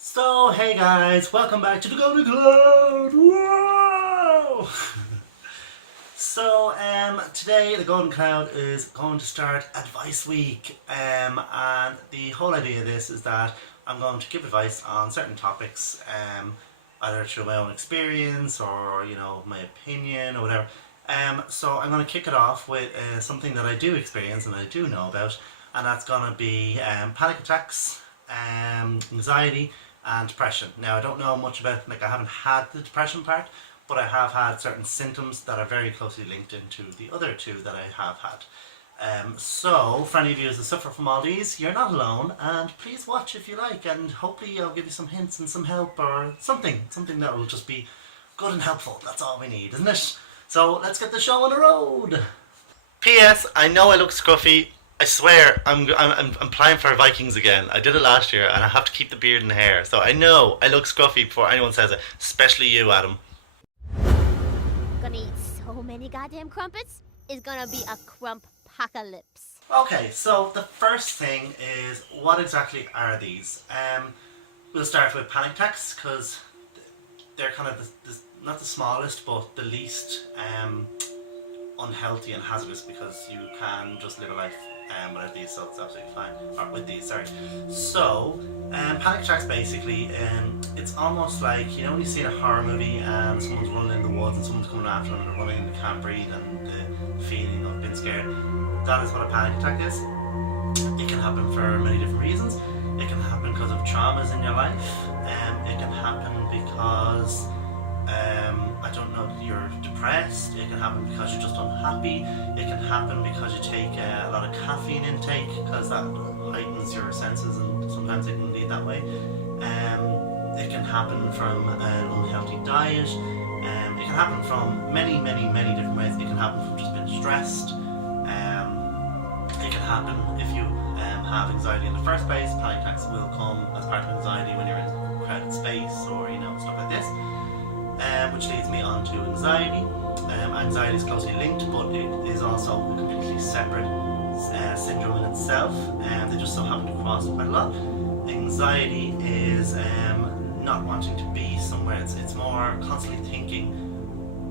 So, hey guys, welcome back to the Golden Cloud! Whoa! Today the Golden Cloud is going to start Advice Week. And the whole idea of this is that I'm going to give advice on certain topics, either through my own experience or, my opinion or whatever. So I'm going to kick it off with something that I do experience and I do know about, and that's going to be panic attacks, anxiety, and depression. Now, I don't know much about, I haven't had the depression part, but I have had certain symptoms that are very closely linked into the other two that I have had. So, for any of you that suffer from all these, you're not alone, and please watch if you like, and hopefully I'll give you some hints and some help or something that will just be good and helpful. That's all we need, isn't it? So, let's get the show on the road. P.S. I know I look scruffy. I swear, I'm applying for Vikings again. I did it last year, and I have to keep the beard and the hair. So I know I look scruffy before anyone says it, especially you, Adam. Gonna eat so many goddamn crumpets, it's gonna be a crump-pocalypse. Okay, so the first thing is, what exactly are these? We'll start with panic attacks, because they're kind of not the smallest, but the least unhealthy and hazardous, because you can just live a life without these, so it's absolutely fine. Or with these, sorry. So, panic attacks basically, it's almost like, when you see a horror movie and someone's running in the woods and someone's coming after them and they're running and they can't breathe and the feeling of being scared. That is what a panic attack is. It can happen for many different reasons. It can happen because of traumas in your life. It can happen because I don't know, you're depressed. It can happen because you're just unhappy. It can happen because you take a lot of caffeine intake, because that heightens your senses and sometimes it can lead that way. It can happen from an unhealthy diet. It can happen from many, many, many different ways. It can happen from just being stressed. It can happen if you have anxiety in the first place. Panic attacks will come as part of anxiety when you're in a crowded space or stuff like this. Which leads me on to anxiety. Anxiety is closely linked, but it is also a completely separate syndrome in itself, and they just so happen to cross quite a lot. Anxiety is not wanting to be somewhere. It's more constantly thinking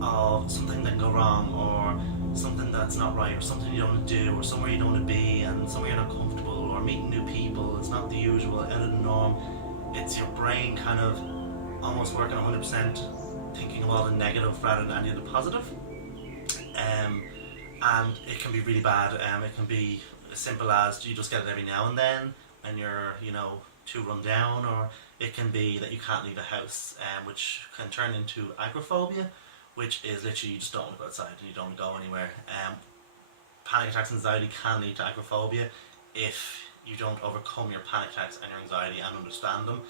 of something that can go wrong, or something that's not right, or something you don't want to do, or somewhere you don't want to be, and somewhere you're not comfortable, or meeting new people. It's not the usual, out of the norm. It's your brain kind of almost working 100%, thinking of all the negative rather than any of the positive. And it can be really bad. It can be as simple as you just get it every now and then and you're, too run down, or it can be that you can't leave the house, which can turn into agoraphobia, which is literally you just don't want to go outside and you don't want to go anywhere. Panic attacks and anxiety can lead to agoraphobia if you don't overcome your panic attacks and your anxiety and understand them.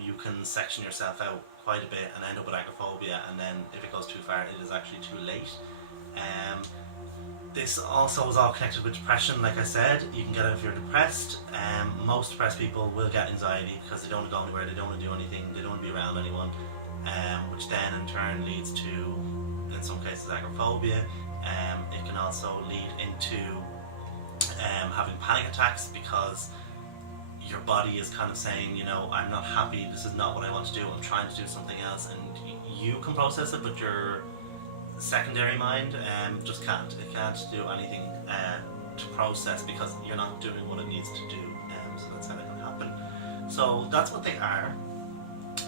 You can section yourself out quite a bit and end up with agoraphobia, and then if it goes too far, it is actually too late. This also is all connected with depression. Like I said, you can get it if you're depressed. Most depressed people will get anxiety because they don't want to go anywhere, they don't want to do anything, they don't want to be around anyone, which then in turn leads to, in some cases, agoraphobia. It can also lead into having panic attacks because your body is kind of saying, I'm not happy, this is not what I want to do, I'm trying to do something else, and you can process it, but your secondary mind just can't. It can't do anything to process because you're not doing what it needs to do. So that's how it can happen. So that's what they are.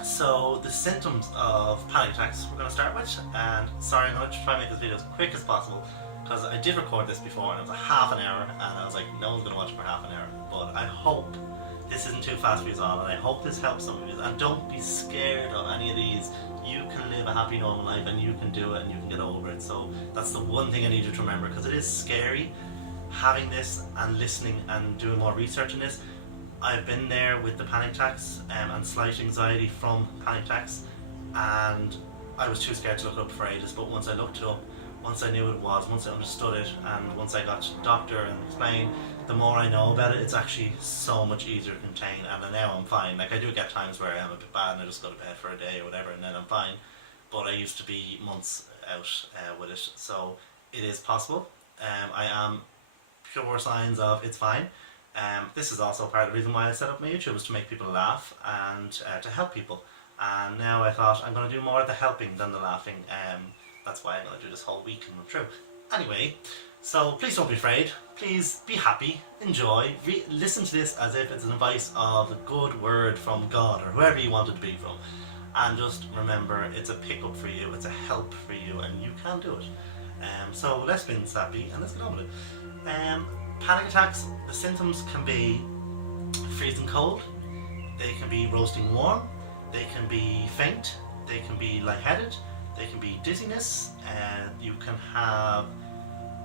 So the symptoms of panic attacks we're going to start with, and sorry, I'm going to try and make this video as quick as possible because I did record this before and it was a half an hour, and I was like, no one's going to watch it for half an hour, but I hope this isn't too fast for you all, and I hope this helps some of you. And don't be scared of any of these. You can live a happy normal life and you can do it and you can get over it. So that's the one thing I need you to remember, because it is scary having this and listening and doing more research in this. I've been there with the panic attacks and slight anxiety from panic attacks, and I was too scared to look it up for ages, but once I looked it up, once I knew what it was, once I understood it, and once I got to the doctor and explained, the more I know about it, it's actually so much easier to contain, and now I'm fine. Like, I do get times where I'm a bit bad and I just go to bed for a day or whatever, and then I'm fine, but I used to be months out with it, so it is possible. I am pure signs of it's fine. This is also part of the reason why I set up my YouTube, was to make people laugh and to help people. And now I thought I'm going to do more of the helping than the laughing. That's why I'm going to do this whole week and run through. Anyway, so please don't be afraid. Please be happy, enjoy, listen to this as if it's an advice of a good word from God or whoever you want it to be from. And just remember, it's a pick-up for you, it's a help for you, and you can do it. So let's be sappy and let's get on with it. Panic attacks, the symptoms can be freezing cold, they can be roasting warm, they can be faint, they can be lightheaded, they can be dizziness, you can have,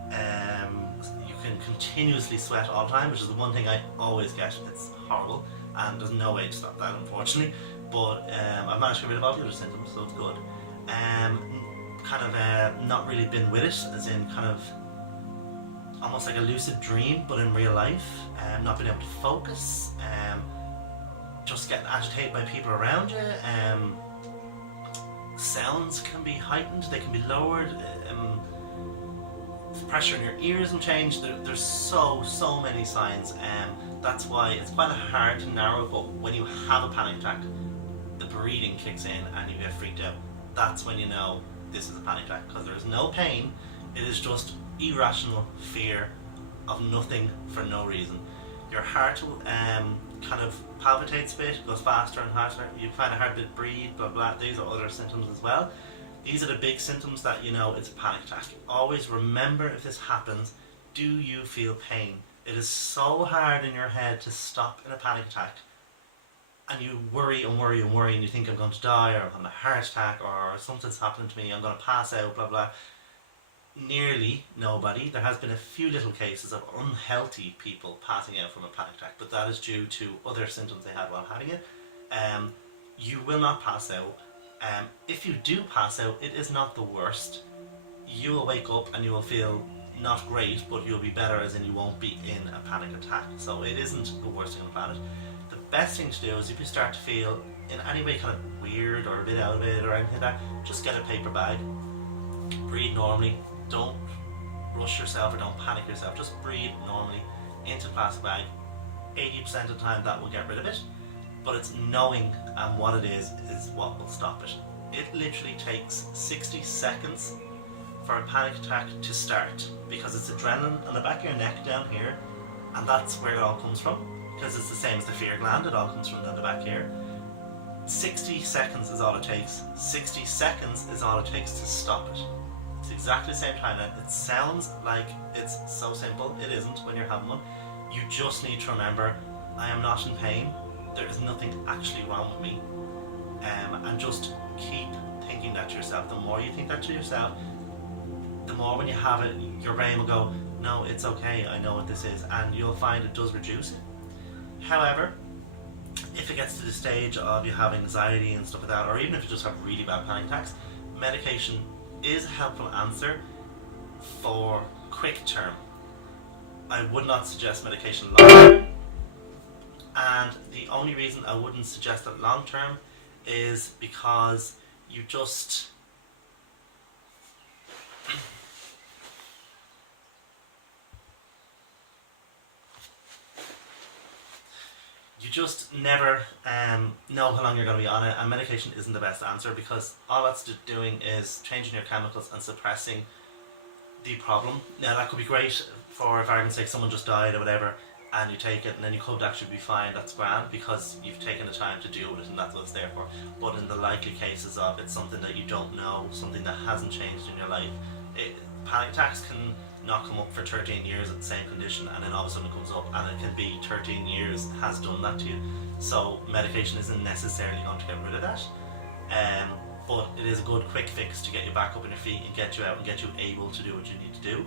you can continuously sweat all the time, which is the one thing I always get. It's horrible, and there's no way to stop that, unfortunately. But I've managed to get rid of all the other symptoms, so it's good. Kind of not really been with it, as in kind of almost like a lucid dream, but in real life. Not being able to focus, just getting agitated by people around you. Sounds can be heightened, they can be lowered. The pressure in your ears will change. There's so many signs. That's why it's quite hard to narrow. But when you have a panic attack, the breathing kicks in and you get freaked out. That's when you know this is a panic attack, because there is no pain. It is just irrational fear of nothing for no reason. Your heart kind of palpitates a bit, goes faster and faster. You find it hard to breathe, blah blah. These are other symptoms as well. These are the big symptoms that you know it's a panic attack. Always remember, if this happens, do you feel pain? It is so hard in your head to stop in a panic attack, and you worry and worry and worry, and you think, I'm going to die, or I'm having a heart attack, or something's happening to me, I'm going to pass out, blah blah. Nearly nobody. There has been a few little cases of unhealthy people passing out from a panic attack, but that is due to other symptoms they had while having it. You will not pass out. If you do pass out, it is not the worst. You will wake up and you will feel not great, but you'll be better, as in you won't be in a panic attack. So it isn't the worst thing on the planet. The best thing to do is, if you start to feel in any way kind of weird or a bit out of it or anything like that, just get a paper bag. Breathe normally. Don't rush yourself or don't panic yourself. Just breathe normally into the plastic bag. 80% of the time that will get rid of it. But it's knowing what it is what will stop it. It literally takes 60 seconds for a panic attack to start, because it's adrenaline on the back of your neck down here, and that's where it all comes from, because it's the same as the fear gland. It all comes from down the back here. 60 seconds is all it takes. 60 seconds is all it takes to stop it. It's exactly the same time, and it sounds like it's so simple. It isn't when you're having one. You just need to remember, I am not in pain. There is nothing actually wrong with me. And just keep thinking that to yourself. The more you think that to yourself, the more when you have it, your brain will go, no, it's okay, I know what this is, and you'll find it does reduce it. However, if it gets to the stage of you have anxiety and stuff like that, or even if you just have really bad panic attacks, medication is a helpful answer for quick term. I would not suggest medication long term, and the only reason I wouldn't suggest it long term is because you just never know how long you're going to be on it, and medication isn't the best answer, because all that's doing is changing your chemicals and suppressing the problem. Now that could be great for, if argument's sake, someone just died or whatever, and you take it and then you could actually be fine. That's grand, because you've taken the time to deal with it, and that's what it's there for. But in the likely cases of it's something that you don't know, something that hasn't changed in your life, panic attacks can not come up for 13 years at the same condition, and then all of a sudden it comes up, and it can be 13 years has done that to you. So medication isn't necessarily going to get rid of that, but it is a good quick fix to get you back up on your feet and get you out and get you able to do what you need to do.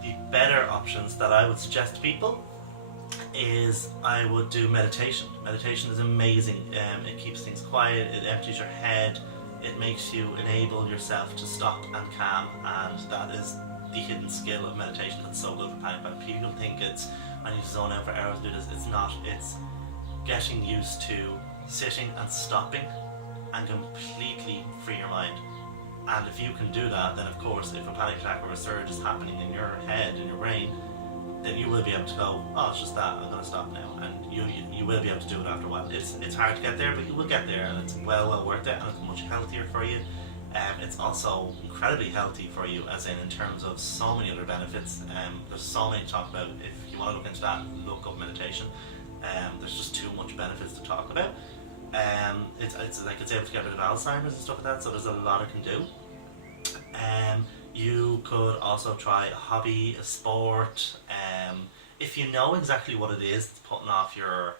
The better options that I would suggest to people is, I would do meditation. Meditation is amazing. It keeps things quiet, it empties your head, it makes you enable yourself to stop and calm, and that is the hidden skill of meditation that's so good for panic attack. People think it's, I need to zone out for hours to do this. It's not. It's getting used to sitting and stopping and completely free your mind. And if you can do that, then of course, if a panic attack or a surge is happening in your head, in your brain, then you will be able to go, oh, it's just that, I'm going to stop now. And you will be able to do it after a while. It's hard to get there, but you will get there, and it's well worth it, and it's much healthier for you. It's also incredibly healthy for you, as in terms of so many other benefits. There's so many to talk about. If you want to look into that, look up meditation. There's just too much benefits to talk about. It's like it's able to get rid of Alzheimer's and stuff like that, so there's a lot it can do. You could also try a hobby, a sport. If you know exactly what it is that's putting off your,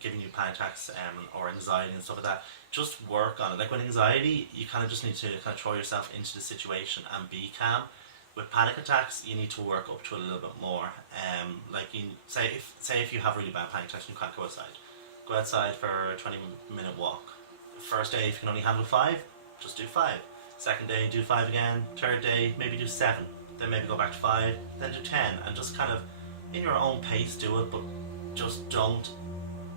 giving you panic attacks or anxiety and stuff like that, just work on it. Like with anxiety, you kind of just need to kind of throw yourself into the situation and be calm. With panic attacks, you need to work up to it a little bit more. Like you say if you have really bad panic attacks and you can't go outside, go outside for a 20-minute walk. First day, if you can only handle 5, just do 5. Second day, do 5 again. Third day, maybe do 7. Then maybe go back to 5. Then do 10, and just kind of in your own pace do it. But just don't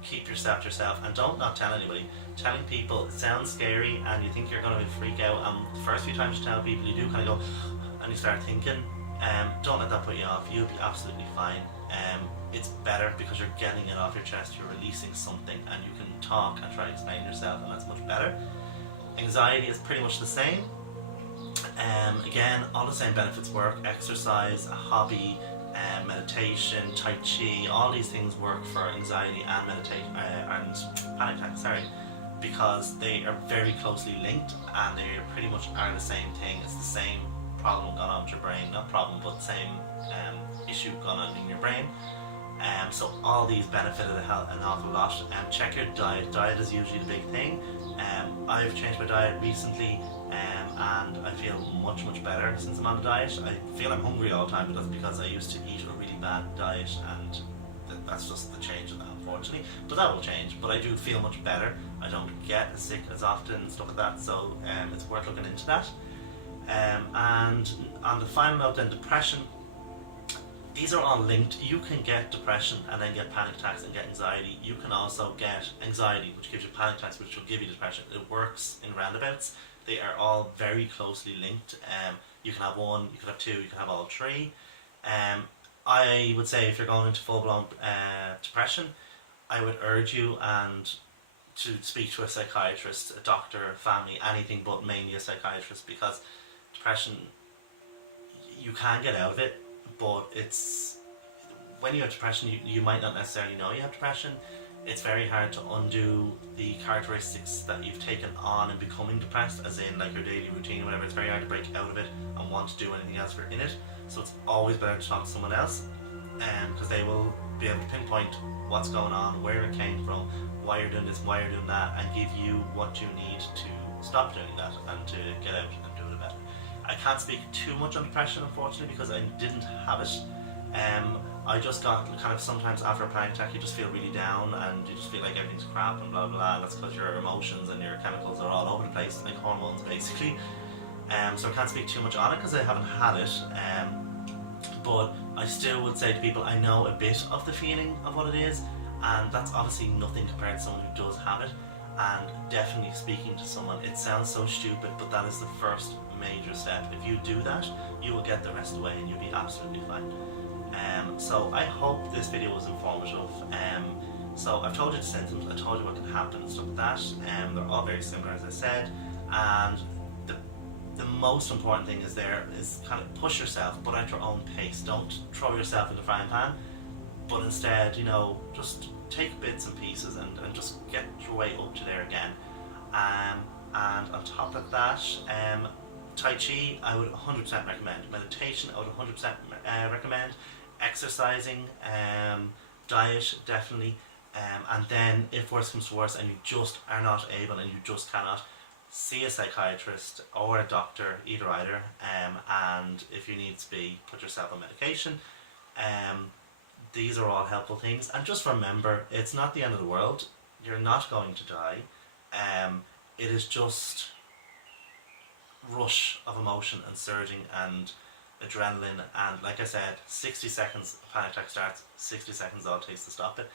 keep yourself to yourself, and don't not tell anybody. Telling people, it sounds scary, and you think you're going to freak out. And the first few times you tell people, you do kind of go, and you start thinking. Don't let that put you off. You'll be absolutely fine. It's better because you're getting it off your chest. You're releasing something, and you can talk and try to explain yourself, and that's much better. Anxiety is pretty much the same. Again, all the same benefits work. Exercise, a hobby, meditation, tai chi, all these things work for anxiety and meditation and panic attacks. Because they are very closely linked, and they pretty much are the same thing. It's the same problem going on with your brain, not problem, but same issue going on in your brain. So all these benefit an awful lot. Check your diet. Diet is usually the big thing. I've changed my diet recently, and I feel much better since I'm on the diet. I feel I'm hungry all the time, but that's because I used to eat a really bad diet, and that's just the change of that, unfortunately. But that will change. But I do feel much better. I don't get as sick as often and stuff like that, so it's worth looking into that. And on the final note, then, depression. These are all linked. You can get depression and then get panic attacks and get anxiety. You can also get anxiety, which gives you panic attacks, which will give you depression. It works in roundabouts. They are all very closely linked. You can have one, you can have 2, you can have all 3. I would say if you're going into full-blown depression, I would urge you to speak to a psychiatrist, a doctor, family, anything but mainly a psychiatrist, because depression, you can get out of it, but it's when you have depression, you might not necessarily know you have depression. It's very hard to undo the characteristics that you've taken on in becoming depressed, as in like your daily routine or whatever. It's very hard to break out of it and want to do anything else for in it. So it's always better to talk to someone else, because they will be able to pinpoint what's going on, where it came from, why you're doing this, why you're doing that, and give you what you need to stop doing that and to get out and do it better. I can't speak too much on depression, unfortunately, because I didn't have it. I just got kind of, sometimes after a panic attack you just feel really down and you just feel like everything's crap and blah blah blah, and that's because your emotions and your chemicals are all over the place, like hormones basically. So I can't speak too much on it because I haven't had it. But I still would say to people, I know a bit of the feeling of what it is, and that's obviously nothing compared to someone who does have it. And definitely speaking to someone. It sounds so stupid, but that is the first major step. If you do that, you will get the rest of the way and you'll be absolutely fine. So I hope this video was informative. So I've told you the symptoms, I told you what can happen and stuff like that. They're all very similar, as I said, and the most important thing is kind of push yourself, but at your own pace. Don't throw yourself in the frying pan, but instead, just take bits and pieces and just get your way up to there again. And on top of that, Tai Chi I would 100% recommend. Meditation I would 100% recommend. Exercising, diet definitely, and then if worse comes to worse and you just are not able and you just cannot, see a psychiatrist or a doctor, either, and if you need to be, put yourself on medication. These are all helpful things, and just remember, it's not the end of the world. You're not going to die. It is just rush of emotion and surging and adrenaline, and like I said, 60 seconds a panic attack starts, 60 seconds all it takes to stop it.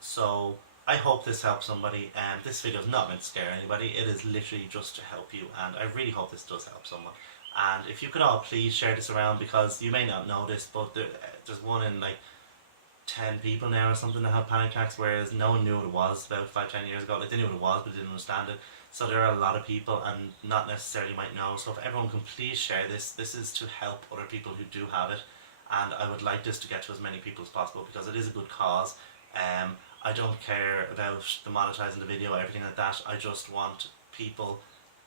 So I hope this helps somebody. This video is not meant to scare anybody, it is literally just to help you, and I really hope this does help someone. And if you could all please share this around, because you may not know this, but there's one in like 10 people now or something that have panic attacks, whereas no one knew what it was about 5-10 years ago. Like, they knew what it was, but they didn't understand it. So there are a lot of people, and not necessarily might know. So if everyone can please share this, this is to help other people who do have it. And I would like this to get to as many people as possible, because it is a good cause. I don't care about the monetizing the video or everything like that. I just want people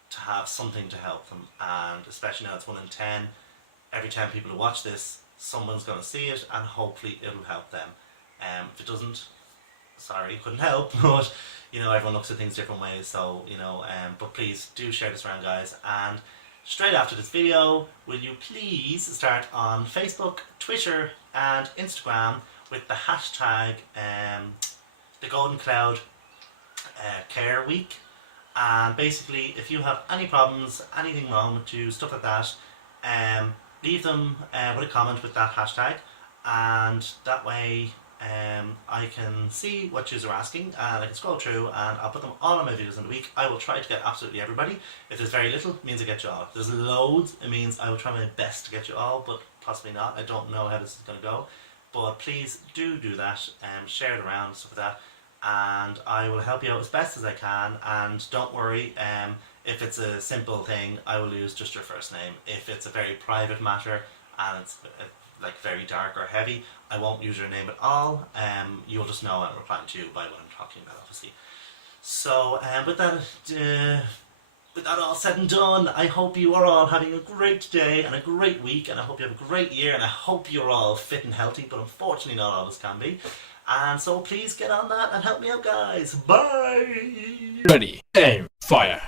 to have something to help them, and especially now it's 1 in 10. Every 10 people who watch this, someone's going to see it, and hopefully it'll help them. If it doesn't, sorry, couldn't help, but you know, everyone looks at things different ways, so you know, but please do share this around, guys. And straight after this video, will you please start on Facebook, Twitter and Instagram with the hashtag the Golden Cloud Care Week. And basically, if you have any problems, anything wrong with you, stuff like that, leave them with a comment with that hashtag, and that way I can see what you are asking, and I can scroll through and I'll put them all on my videos in the week. I will try to get absolutely everybody. If there's very little, it means I get you all. If there's loads, it means I will try my best to get you all, but possibly not. I don't know how this is going to go. But please do that, share it around, stuff like that, and I will help you out as best as I can. And don't worry, if it's a simple thing, I will use just your first name. If it's a very private matter and it's like very dark or heavy, I won't use your name at all. You'll just know I'm replying to you by what I'm talking about, obviously. So with that all said and done, I hope you are all having a great day and a great week, and I hope you have a great year, and I hope you're all fit and healthy, but unfortunately not all of us can be. And so please get on that and help me out, guys. Bye! Ready, aim, fire.